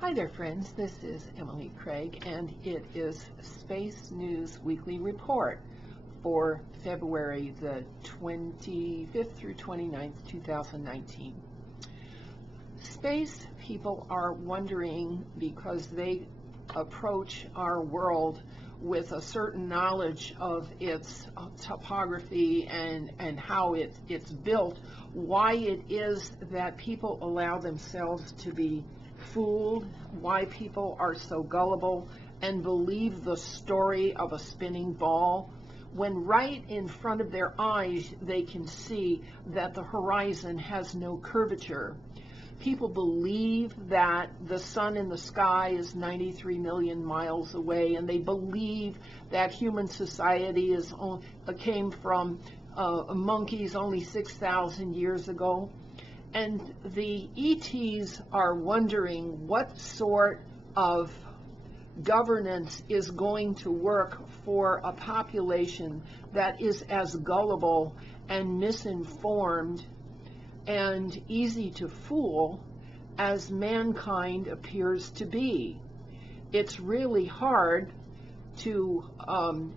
Hi there, friends. This is Emily Craig, and it is Space News Weekly Report for February the 25th through 29th, 2019. Space people are wondering, because they approach our world with a certain knowledge of its topography and how it's built, why it is that people allow themselves to be fooled, why people are so gullible and believe the story of a spinning ball, when right in front of their eyes they can see that the horizon has no curvature. People believe that the sun in the sky is 93 million miles away, and they believe that human society came from monkeys only 6,000 years ago. And the ETs are wondering what sort of governance is going to work for a population that is as gullible and misinformed and easy to fool as mankind appears to be. It's really hard to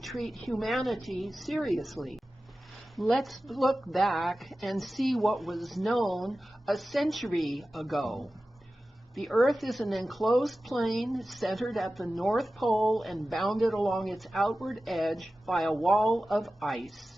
treat humanity seriously. Let's look back and see what was known a century ago. The Earth is an enclosed plane centered at the North Pole and bounded along its outward edge by a wall of ice.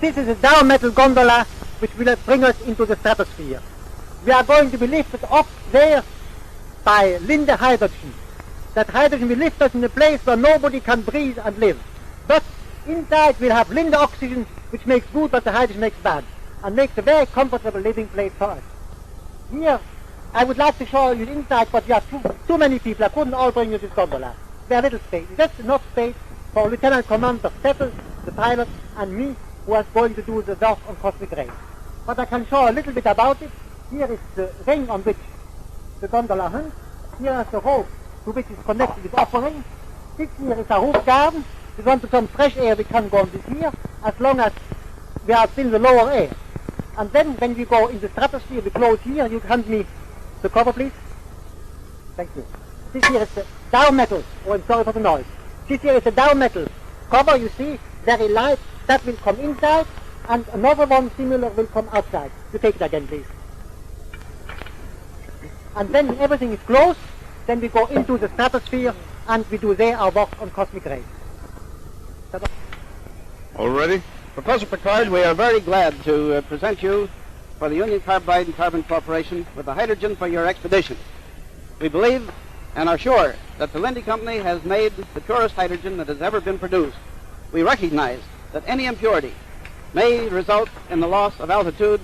This is a down metal gondola which will bring us into the stratosphere. We are going to be lifted up there by Linde hydrogen. That hydrogen will lift us in a place where nobody can breathe and live. But inside we'll have Linde oxygen, which makes good what the hydrogen makes bad, and makes a very comfortable living place for us. Here I would like to show you inside, but we have too many people. I couldn't all bring you this gondola. Very little space. Just enough space for Lieutenant Commander Settle, the pilot, and me, who was going to do the work on cosmic rays. But I can show a little bit about it. Here is the ring on which the gondola hangs. Here is the rope to which is connected with upper ring. This here is a roof garden. If we want some fresh air, we can go on this here, as long as we are still in the lower air. And then when we go in the stratosphere, we close here. You hand me the cover, please. Thank you. This here is the down metal. Oh, I'm sorry for the noise. This here is the down metal cover, you see, very light. That will come inside, and another one similar will come outside. You take it again, please. And then when everything is closed, then we go into the stratosphere, and we do there our work on cosmic rays. All ready? Professor Piccard, we are very glad to present you for the Union Carbide and Carbon Corporation with the hydrogen for your expedition. We believe and are sure that the Linde Company has made the purest hydrogen that has ever been produced. We recognize that any impurity may result in the loss of altitude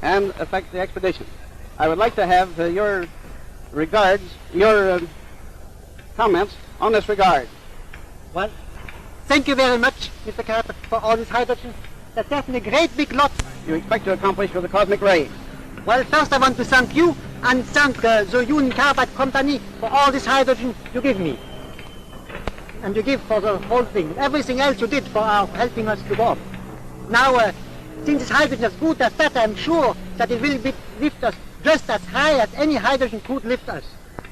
and affect the expedition. I would like to have your comments on this regard. Well, thank you very much, Mr. Carter, for all this hydrogen. That's definitely a great big lot. You expect to accomplish with the cosmic rays? Well, first I want to thank you and thank the Union Carbide Company for all this hydrogen you give me. And you give for the whole thing. Everything else you did for helping us to go. Now, since this hydrogen is good as that, I'm sure that it will lift us just as high as any hydrogen could lift us.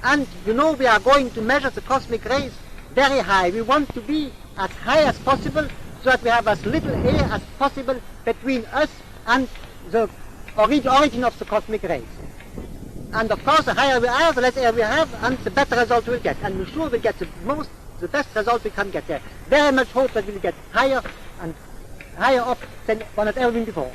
And, you know, we are going to measure the cosmic rays very high. We want to be as high as possible so that we have as little air as possible between us and the origin of the cosmic rays. And of course, the higher we are, the less air we have, and the better result we'll get. And we're sure we'll get the best result we can get there. Very much hope that we'll get higher and higher up than one has ever been before.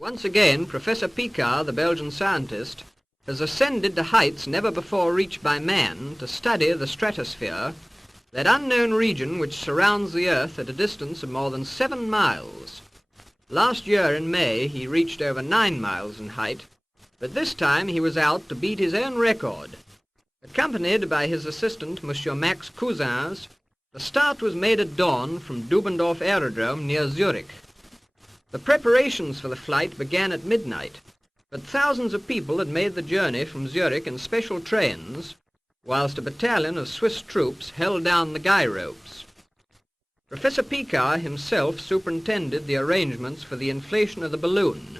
Once again, Professor Piccard, the Belgian scientist, has ascended to heights never before reached by man to study the stratosphere, that unknown region which surrounds the Earth at a distance of more than 7 miles. Last year in May he reached over 9 miles in height, but this time he was out to beat his own record. Accompanied by his assistant, Monsieur Max Cousins, the start was made at dawn from Dubendorf Aerodrome near Zurich. The preparations for the flight began at midnight, but thousands of people had made the journey from Zurich in special trains, whilst a battalion of Swiss troops held down the guy ropes. Professor Piccard himself superintended the arrangements for the inflation of the balloon.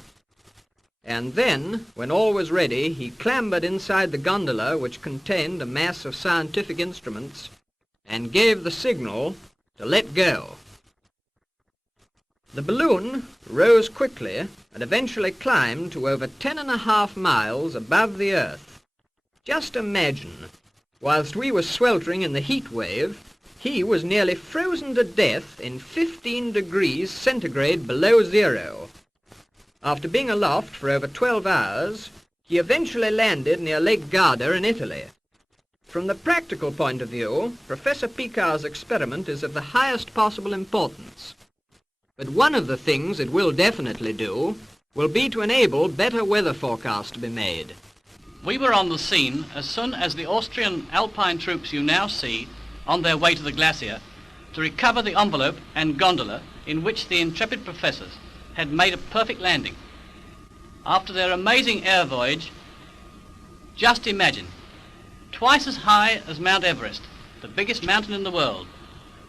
And then, when all was ready, he clambered inside the gondola which contained a mass of scientific instruments and gave the signal to let go. The balloon rose quickly and eventually climbed to over 10.5 miles above the Earth. Just imagine, whilst we were sweltering in the heat wave, he was nearly frozen to death in 15 degrees centigrade below zero. After being aloft for over 12 hours, he eventually landed near Lake Garda in Italy. From the practical point of view, Professor Piccard's experiment is of the highest possible importance. But one of the things it will definitely do will be to enable better weather forecasts to be made. We were on the scene as soon as the Austrian Alpine troops you now see on their way to the glacier to recover the envelope and gondola in which the intrepid professors had made a perfect landing. After their amazing air voyage, just imagine, twice as high as Mount Everest, the biggest mountain in the world.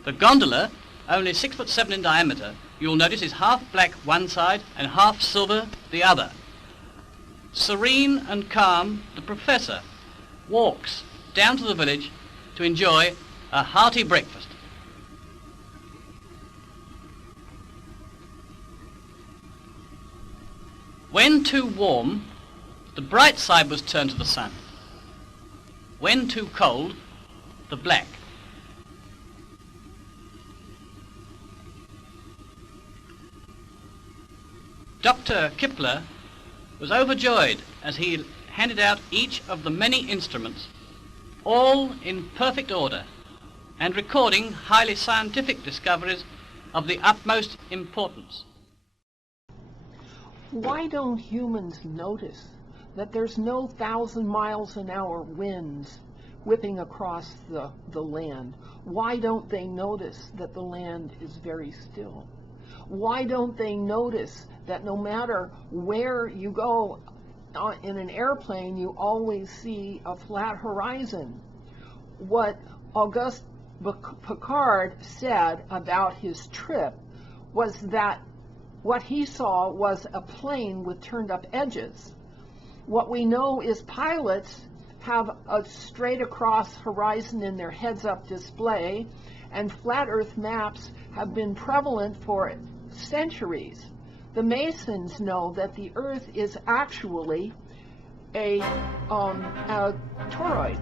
The gondola, only 6'7" in diameter, you'll notice is half black one side and half silver the other. Serene and calm, the professor walks down to the village to enjoy a hearty breakfast. When too warm, the bright side was turned to the sun. When too cold, the black. Dr. Kipler was overjoyed as he handed out each of the many instruments, all in perfect order, and recording highly scientific discoveries of the utmost importance. Why don't humans notice that there's no 1,000 miles an hour winds whipping across the land? Why don't they notice that the land is very still? Why don't they notice that no matter where you go in an airplane, you always see a flat horizon? What Auguste Piccard said about his trip was that what he saw was a plane with turned up edges. What we know is pilots have a straight across horizon in their heads-up display, and flat earth maps have been prevalent for centuries. The Masons know that the earth is actually a toroid.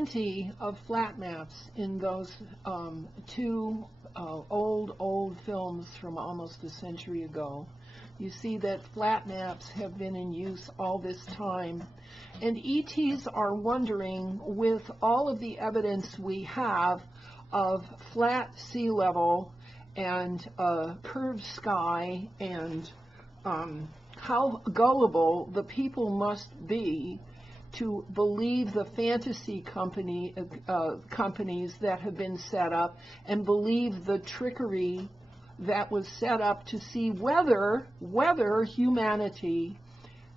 plenty of flat maps in those two old films from almost a century ago. You see that flat maps have been in use all this time. And ETs are wondering, with all of the evidence we have of flat sea level and curved sky, and how gullible the people must be to believe the fantasy companies that have been set up, and believe the trickery that was set up to see whether humanity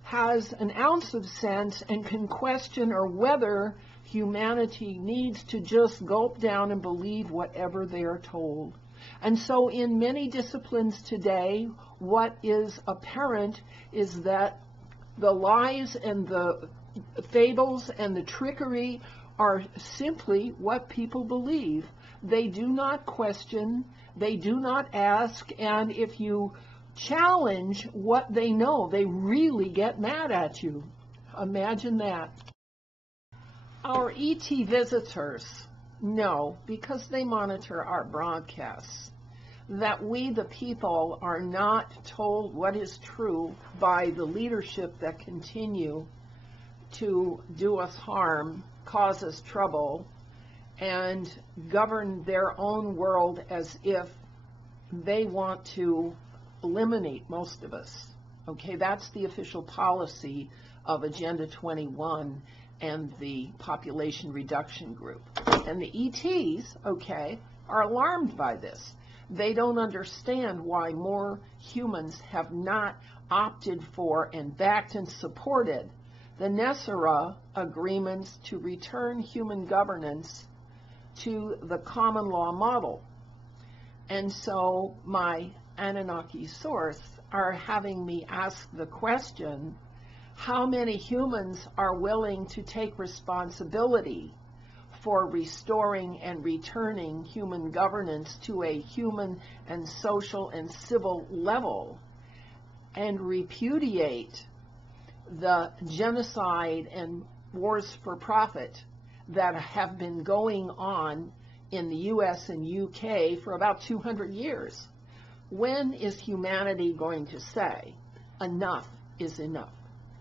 has an ounce of sense and can question, or whether humanity needs to just gulp down and believe whatever they are told. And so in many disciplines today, what is apparent is that the lies and the fables and the trickery are simply what people believe. They do not question, they do not ask, and if you challenge what they know, they really get mad at you. Imagine that. Our ET visitors know, because they monitor our broadcasts, that we the people are not told what is true by the leadership that continue to do us harm, cause us trouble, and govern their own world as if they want to eliminate most of us. Okay, that's the official policy of Agenda 21 and the population reduction group. And the ETs, okay, are alarmed by this. They don't understand why more humans have not opted for and backed and supported the Nessara agreements to return human governance to the common law model. And so my Anunnaki source are having me ask the question, how many humans are willing to take responsibility for restoring and returning human governance to a human and social and civil level, and repudiate the genocide and wars for profit that have been going on in the US and UK for about 200 years? When is humanity going to say, enough is enough?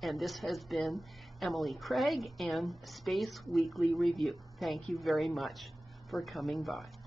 And this has been Emily Craig and Space Weekly Review. Thank you very much for coming by.